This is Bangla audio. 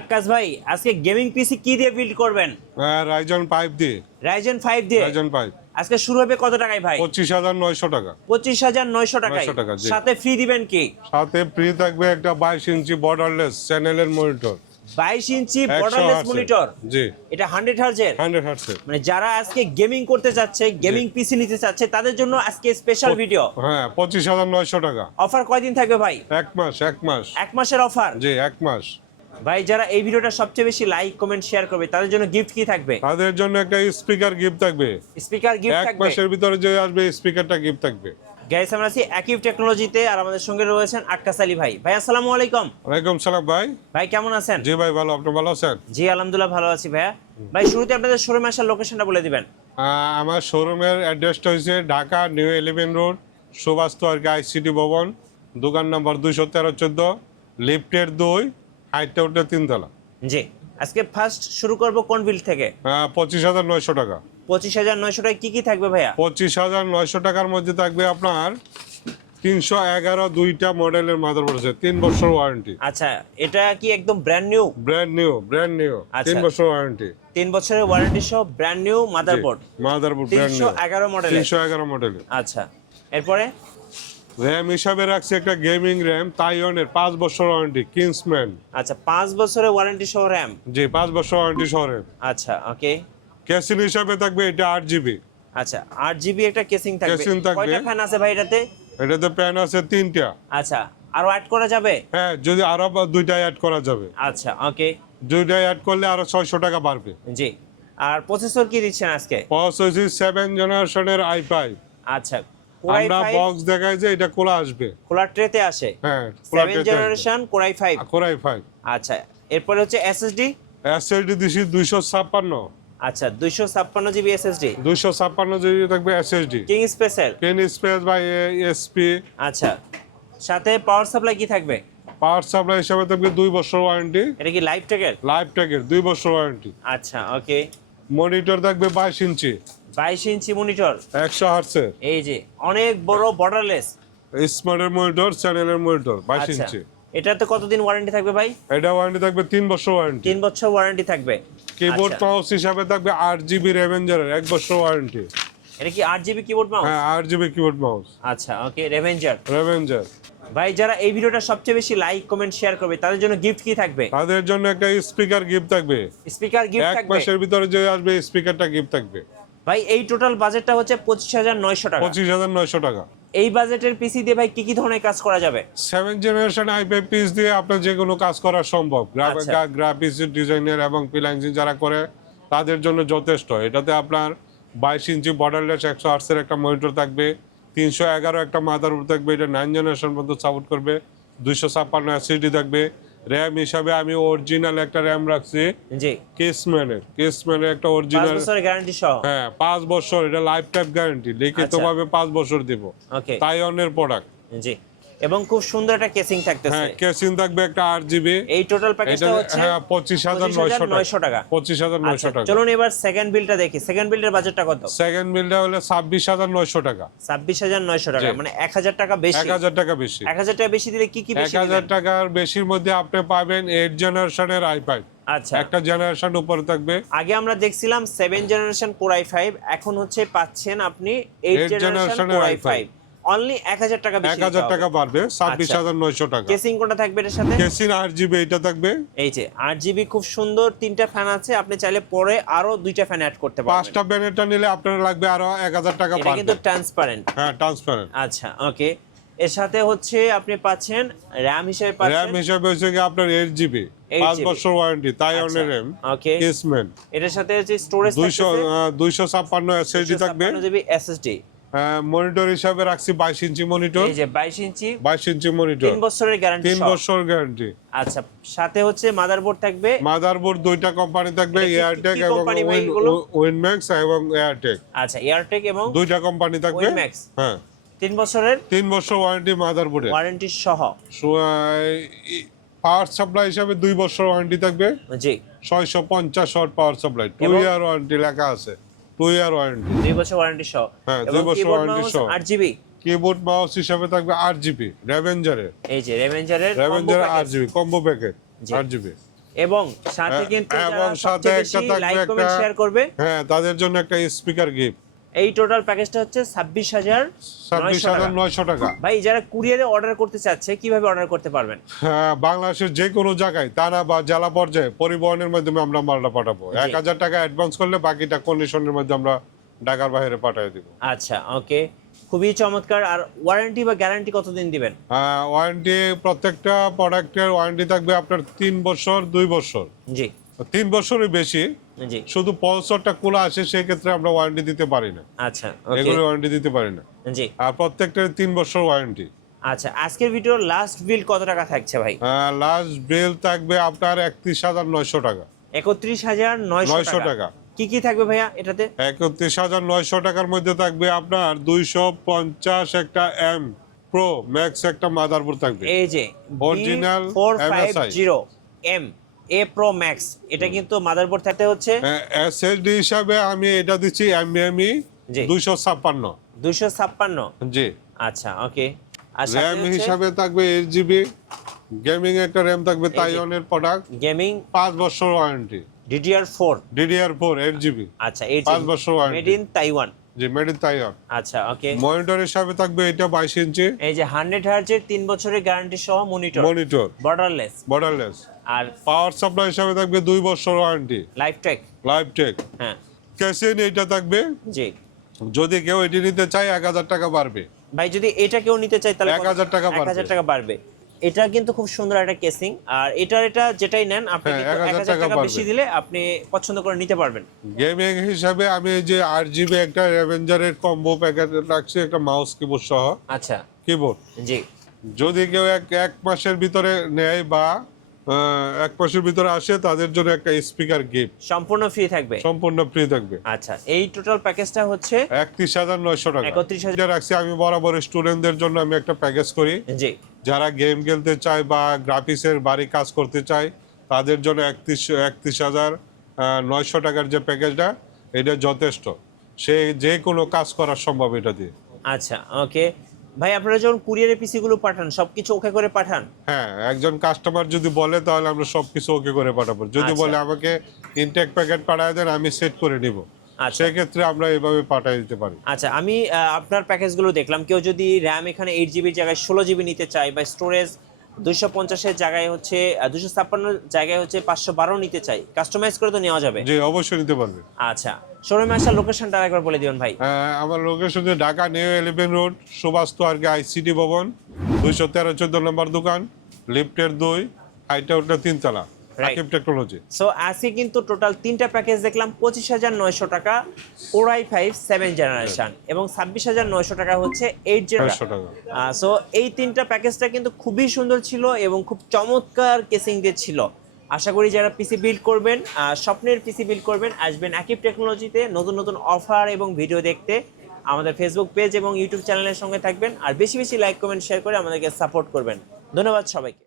আকাশ ভাই আজকে গেমিং পিসি কি দিয়ে বিল্ড করবেন? রাইজন 5 দিয়ে। রাইজেন 5 দিয়ে। রাইজন 5 আজকে শুরু হবে কত টাকায় ভাই? 25,900 টাকা। 25,900 টাকায়। 900 টাকা, জি। সাথে ফ্রি দিবেন কি? সাথে ফ্রি থাকবে একটা 22 ইঞ্চি বর্ডারলেস চ্যানেলের মনিটর। 22 ইঞ্চি বর্ডারলেস মনিটর। জি। এটা 100 হার্জের। 100 হার্টজের। মানে যারা আজকে গেমিং করতে যাচ্ছে, গেমিং পিসি নিতে চাচ্ছে তাদের জন্য আজকে স্পেশাল ভিডিও। হ্যাঁ, 25,900 টাকা। অফার কয়দিন থাকবে ভাই? এক মাস। এক মাসের অফার। জি, এক মাস। ভাই যারা এই ভিডিওটা সবচেয়ে বেশি লাইক কমেন্ট শেয়ার করবে তাদের জন্য গিফট কি থাকবে? তাদের জন্য একটা স্পিকার গিফট থাকবে। স্পিকার গিফট এক থাকবে। মাসের ভিতরে যে আসবে স্পিকারটা গিফট থাকবে। গাইস আমরা আছি অ্যাকিভ টেকনোলজিতে আর আমাদের সঙ্গে রয়েছেন আক্কাস আলী ভাই। ভাই আসসালামু আলাইকুম। ওয়ালাইকুম সালাম ভাই। ভাই কেমন আছেন? জি ভাই, ভালো। আপনি ভালো আছেন? জি আলহামদুলিল্লাহ ভালো আছি ভাইয়া। ভাই শুরুতে আপনাদের শোরুমে আসার লোকেশনটা বলে দিবেন। আমার শোরুমের অ্যাড্রেসটা হচ্ছে ঢাকা নিউ 11 রোড, সুভাষ তোয়ারকা আইসিটি ভবন, দোকান নম্বর 213-14, লিফটের 2, হাইটটা উঠে 3 তলা। জি আজকে ফার্স্ট শুরু করব কোন বিল্ড থেকে? 25,900 টাকা। 25,900 টাকায় কি কি থাকবে ভাইয়া? 25,900 টাকার মধ্যে থাকবে আপনার 311 দুইটা মডেলের মাদারবোর্ড আছে, 3 বছর ওয়ারেন্টি। আচ্ছা এটা কি একদম ব্র্যান্ড নিউ? ব্র্যান্ড নিউ, আচ্ছা। 3 বছর ওয়ারেন্টি। 3 বছরের ওয়ারেন্টি সহ brand new motherboard. Motherboard brand new 311 মডেলের। 311 মডেলের। আচ্ছা এরপরে র‍্যাম হিসাবে রাখছে একটা গেমিং র‍্যাম তাইওয়ানের 5 বছর ওয়ারেন্টি, কিংসম্যান। আচ্ছা 5 বছরের ওয়ারেন্টি সহ র‍্যাম। জি, 5 বছর ওয়ারেন্টি সহ র‍্যাম। আচ্ছা ওকে। কেসিং হিসাবে থাকবে এটা 8GB। আচ্ছা 8GB একটা কেসিং থাকবে। কেসিং থাকবে। কয়টা ফ্যান আছে ভাই এটাতে? এটাতে প্যান আছে 3টা। আচ্ছা আরো অ্যাড করা যাবে? হ্যাঁ, যদি আরো 2টা অ্যাড করা যাবে। আচ্ছা ওকে। 2টা অ্যাড করলে আরো 600 টাকা বাড়বে। জি আর প্রসেসর কি দিচ্ছেন আজকে? প্রসেসর 7 জেনারেশনের i5। আচ্ছা আমরা বক্স দেখাই যে এটা খোলা আসবে। খোলা ট্রেতে আসে। হ্যাঁ, 7 generation core i5। Core i5। আচ্ছা এরপরে হচ্ছে এসএসডি। এসএসডি দিছি 256। আচ্ছা 256 জিবি এসএসডি। 256 জিবি থাকবে SSD. King special. King space by SP. আচ্ছা সাথে পাওয়ার সাপ্লাই কি থাকবে? পাওয়ার সাপ্লাই হিসাবে থাকবে 2 বছর ওয়ারেন্টি। এটা কি লাইভ টেকের? লাইভ টেকের 2 বছর ওয়ারেন্টি। আচ্ছা ওকে। মনিটর থাকবে 22 ইঞ্চি। 22 ইঞ্চি মনিটর 100 হার্টজের। এই যে অনেক বড় বর্ডারলেস স্মার্টের মনিটর, চ্যানেলের মনিটর 22 আচ্ছা ইঞ্চি। এটাতে কতদিন ওয়ারেন্টি থাকবে ভাই? এটা ওয়ারেন্টি থাকবে 3 বছর ওয়ারেন্টি। 3 বছর ওয়ারেন্টি থাকবে। কিবোর্ড আচ্ছা। মাউস হিসাবে থাকবে 8GB রেভেঞ্জারের 1 বছর ওয়ারেন্টি। এটা কি 8GB কিবোর্ড মাউস? হ্যাঁ, 8GB কিবোর্ড মাউস আচ্ছা ওকে রেভেঞ্জার। রেভেঞ্জার। ভাই যারা এই ভিডিওটা সবচেয়ে বেশি লাইক কমেন্ট শেয়ার করবে তাদের জন্য গিফট কি থাকবে? তাদের জন্য একটা স্পিকার গিফট থাকবে। স্পিকার গিফট এক থাকবে। মাসের ভিতরে যে আসবে স্পিকারটা গিফট থাকবে। ভাই এই টোটাল বাজেটটা হচ্ছে 25,900 টাকা। 25,900 টাকা। এই বাজেটের পিসি দিয়ে ভাই কি কি ধরনের কাজ করা যাবে? 7 জেনারেশন i5 পিস দিয়ে আপনার যে কোনো কাজ করা সম্ভব। আচ্ছা। গ্রাফিক্স ডিজাইনার এবং ফ্রিল্যান্সিং যারা করে তাদের জন্য যথেষ্ট। এটাতে আপনার 22 ইঞ্চি বর্ডারলেস 100 হার্টজের একটা মনিটর থাকবে, 311 একটা মাদারবোর্ড থাকবে, এটা 9 জেনারেশন পর্যন্ত সাপোর্ট করবে, 256 এসএসডি থাকবে। র‍্যাম হিসাবে আমি অরিজিনাল একটা র‍্যাম রাখছি। জি কেসম্যানের একটা 5 অরিজিনাল। বছরের গ্যারান্টি সহ। হ্যাঁ, 5 বছর। এটা লাইফ টাইম গ্যারান্টি, লিখিতভাবে 5 বছর দিব। ওকে তাইওয়ানের প্রোডাক্ট। জি এবং খুব সুন্দর একটা কেসিং থাকতেছে। হ্যাঁ, কেসিং থাকবে একটা 8GB। এই টোটাল প্যাকেজটা এটা হচ্ছে হ্যাঁ 25,900 টাকা। 25,900 টাকা। চলুন এবার সেকেন্ড বিলটা দেখি। সেকেন্ড বিলটার বাজেটটা কত? সেকেন্ড বিলটা হলো 26,900 টাকা। 26,900 টাকা জি। মানে 1000 টাকা বেশি। 1000 টাকা বেশি। 1000 টাকা বেশি দিলে কি কি বেশি 1000 দিবেন? টাকার বেশির মধ্যে আপনি পাবেন 8 জেনারেশনের i5। আচ্ছা একটা জেনারেশন উপরে থাকবে। আগে আমরা দেখছিলাম 7 জেনারেশন কোর i5, এখন হচ্ছে পাচ্ছেন আপনি 8 8 জেনারেশন জেনারেশনের কোর i5 i5 অনলি 1000 টাকা বেশি। 1000 টাকা বাড়বে, 26,900 টাকা। কেসিং কোনটা থাকবে এর সাথে? কেসিং 8GB এটা থাকবে। এই যে 8GB খুব সুন্দর, 3টা ফ্যান আছে, আপনি চাইলে পরে আরো 2টা ফ্যান অ্যাড করতে পারবেন। 5টা ব্যানেরটা নিলে আপনার লাগবে আরো 1000 টাকা এটা বাড়বে। কিন্তু ট্রান্সপারেন্ট। হ্যাঁ, ট্রান্সপারেন্ট। আচ্ছা ওকে। এর সাথে হচ্ছে আপনি পাচ্ছেন র‍্যাম হিসেবে র‍্যাম পাচ্ছেন হিসাবে হচ্ছে কি আপনার 8GB 5 বছর ওয়ারেন্টি, তাইওয়ানের র‍্যাম। ওকে কেসম্যান। এটার সাথে হচ্ছে স্টোরেজ 256 এসএসডি থাকবে। 256 জিবি এসএসডি। মনিটর হিসাবে রাখছি 22 ইঞ্চি মনিটর। এই যে 22 ইঞ্চি 22 ইঞ্চি মনিটর, 3 বছরের গ্যারান্টি 3 বছর গ্যারান্টি। আচ্ছা সাথে হচ্ছে মাদারবোর্ড থাকবে। মাদারবোর্ড দুইটা কোম্পানি থাকবে, এটা কি- এয়ারটেক কি এবং company ভাই এগুলো? উইনম্যাক্স এবং এয়ারটেক। আচ্ছা এয়ারটেক এবং দুইটা কোম্পানি থাকবে। উইনম্যাক্স। হ্যাঁ, 3 বছরের 3 বছর ওয়ারেন্টি মাদারবোর্ডে। ওয়ারেন্টি সহ। পাওয়ার সাপ্লাই হিসাবে 2 বছর ওয়ারেন্টি থাকবে। জি 650 ওয়াট পাওয়ার সাপ্লাই, 2 এবং- ইয়ার ওয়ারেন্টি লেখা আছে, 2 ইয়ার ওয়ারেন্টি। 2 বছর ওয়ারেন্টি সহ। হ্যাঁ, এবং 2 বছর keyboard warranty mouse সহ। 8GB। কিবোর্ড মাউস হিসাবে থাকবে 8GB রেভেঞ্জারের। এই যে রেভেঞ্জারের রেভেঞ্জারের 8GB কম্বো প্যাকেট জি। 8GB। এবং সাথে কিন্তু এবং যারা সাথে সবচেয়ে একটা বেশি থাকবে লাইক কমেন্ট একটা- শেয়ার করবে হ্যাঁ, তাদের জন্য একটা স্পিকার গিফট, এই টোটাল প্যাকেজটা হচ্ছে 26,900 26,900 টাকা। ভাই যারা কুরিয়ারে অর্ডার করতে চাচ্ছে কিভাবে অর্ডার করতে পারবেন? হ্যাঁ, বাংলাদেশের যে কোনো জায়গায় থানা বা জেলা পর্যায়ে পরিবহনের মাধ্যমে আমরা মালটা পাঠাবো। জি। 1,000 টাকা অ্যাডভান্স করলে বাকিটা কন্ডিশনের মধ্যে আমরা ঢাকার বাইরে পাঠিয়ে দিব। আচ্ছা ওকে, খুবই চমৎকার। আর ওয়ারেন্টি বা গ্যারান্টি কতদিন দিবেন? ওয়ারেন্টি, প্রত্যেকটা প্রোডাক্টের ওয়ারেন্টি থাকবে আপনার 3 বছর 2 বছর। জি 3 বছরই বেশি, জি শুধু পলসরটা খোলা আসে সেই ক্ষেত্রে আমরা ওয়ারেন্টি দিতে পারি না, আচ্ছা ওকে এগুলো ওয়ারেন্টি দিতে পারি না। জি আর প্রত্যেকটার 3 বছর ওয়ারেন্টি। আচ্ছা, আজকের ভিডিওর লাস্ট বিল কত টাকা থাকছে ভাই? লাস্ট বিল থাকবে আপনার 31,900 টাকা। 31,900 টাকা। কি কি থাকবে ভাইয়া এটাতে? 31,900 টাকার মধ্যে থাকবে আপনার 250 একটা এম প্রো ম্যাক্স একটা মাদারবোর্ড থাকবে। এই যে Original B450M A Pro Max, এটা কিন্তু মাদারবোর্ড থাকতে হচ্ছে এসএসডি হিসাবে আমি এটা দিচ্ছি NVMe জি। 256। 256। জি। আচ্ছা ওকে। আর র্যাম হিসাবে থাকবে 8GB, গেমিং একটা র্যাম থাকবে তাইওয়ানের প্রোডাক্ট, গেমিং 5 বছর ওয়ারেন্টি, DDR4। DDR4 8GB, আচ্ছা এই 5 বছর made warranty. In Taiwan. G, made in Taiwan. আচ্ছা ওকে। মনিটর হিসাবে থাকবে এটা 22 ইঞ্চি এই যে 100 হার্জের 3 বছরের গ্যারান্টি সহ মনিটর, মনিটর, বর্ডারলেস। বর্ডারলেস। আর পাওয়ার সাপ্লাই হিসাবে থাকবে 2 বছর warranty, life tech. Live tech. হ্যাঁ ক্যাশিন এটা থাকবে, জি যদি কেউ এটি নিতে চায় 1,000 টাকা বাড়বে। ভাই, যদি এটা কেউ নিতে চায় তাহলে 1,000 টাকা বাড়বে। 1,000 টাকা বাড়বে। এটা কিন্তু খুব সুন্দর একটা কেসিং, আর এটা যেটাই নেন আপনি হ্যাঁ, কিন্তু 1,000 1,000 টাকা বাড়বে। বেশি দিলে আপনি পছন্দ করে নিতে পারবেন। গেমিং হিসাবে আমি এই যে 8GB একটা অ্যাভেঞ্জারের কম্বো প্যাকেট রাখছি, একটা মাউস কিবোর্ড সহ আচ্ছা কিবোর্ড। জি যদি কেউ এক মাসের ভিতরে নেয় বা 1 মাসের ভিতরে আসে, তাদের জন্য একটা স্পিকার গিফট সম্পূর্ণ ফ্রি থাকবে। সম্পূর্ণ ফ্রি থাকবে। আচ্ছা, এই টোটাল প্যাকেজটা হচ্ছে 31,900 টাকা। 31,000 এটা রাখছি আমি বরাবর স্টুডেন্টদের জন্য আমি একটা প্যাকেজ করি, জি যারা গেম খেলতে চায় বা গ্রাফিক্সের বাড়ি কাজ করতে চায় তাদের জন্য 31,900 টাকার যে প্যাকেজটা, এটা যথেষ্ট। সে যে কোনো কাজ করা সম্ভব এটা দিয়ে। আচ্ছা ওকে ভাই, আপনারা যখন কুরিয়ারে পিসি গুলো পাঠান সবকিছু ওকে করে পাঠান? হ্যাঁ, একজন কাস্টমার যদি বলে তাহলে আমরা সবকিছু ওকে করে পাঠাবো। যদি আচ্ছা। বলে আমাকে ইনটেক প্যাকেট পাঠিয়ে দেন, আমি সেট করে নিব, আচ্ছা সেক্ষেত্রে আমরা এভাবে পাঠিয়ে দিতে পারি। আচ্ছা, আমি আপনার প্যাকেজগুলো দেখলাম। কেউ যদি র্যাম এখানে 8GB জায়গায় 16GB নিতে চায়, বা স্টোরেজ 250-এর জায়গায় হচ্ছে 256 জায়গায় হচ্ছে 512 নিতে চাই, কাস্টমাইজ করে তো নেওয়া যাবে? জি, অবশ্যই নিতে পারবে। আচ্ছা, শোরুমে আসার লোকেশনটা আরেকবার বলে দিবেন ভাই। আমার location Dhaka new 11 road, Subhash তোয়ারকে ICT ভবন, 213-14 নম্বর দোকান, লিফটের 2, হাইটা উঠলে 3 তলা, Right. আকিব টেকনোলজি। সো আজকে কিন্তু টোটাল 3টা প্যাকেজ দেখলাম, 25,900 টাকা Core i5 7 জেনারেশন এবং 26,900 টাকা হচ্ছে 8 জেনারেশন। 900 টাকা। সো এই 3টা প্যাকেজটা কিন্তু খুবই সুন্দর ছিল এবং খুব চমৎকার কেসিং দিয়ে ছিল। আশা করি যারা পিসি বিল্ড করবেন, স্বপ্নের পিসি বিল্ড করবেন, আসবেন আকিব টেকনোলজিতে নতুন নতুন অফার এবং ভিডিও দেখতে। আমাদের ফেসবুক পেজ এবং ইউটিউব চ্যানেলের সঙ্গে থাকবেন, আর বেশি বেশি লাইক কমেন্ট শেয়ার করে আমাদেরকে সাপোর্ট করবেন। ধন্যবাদ সবাইকে।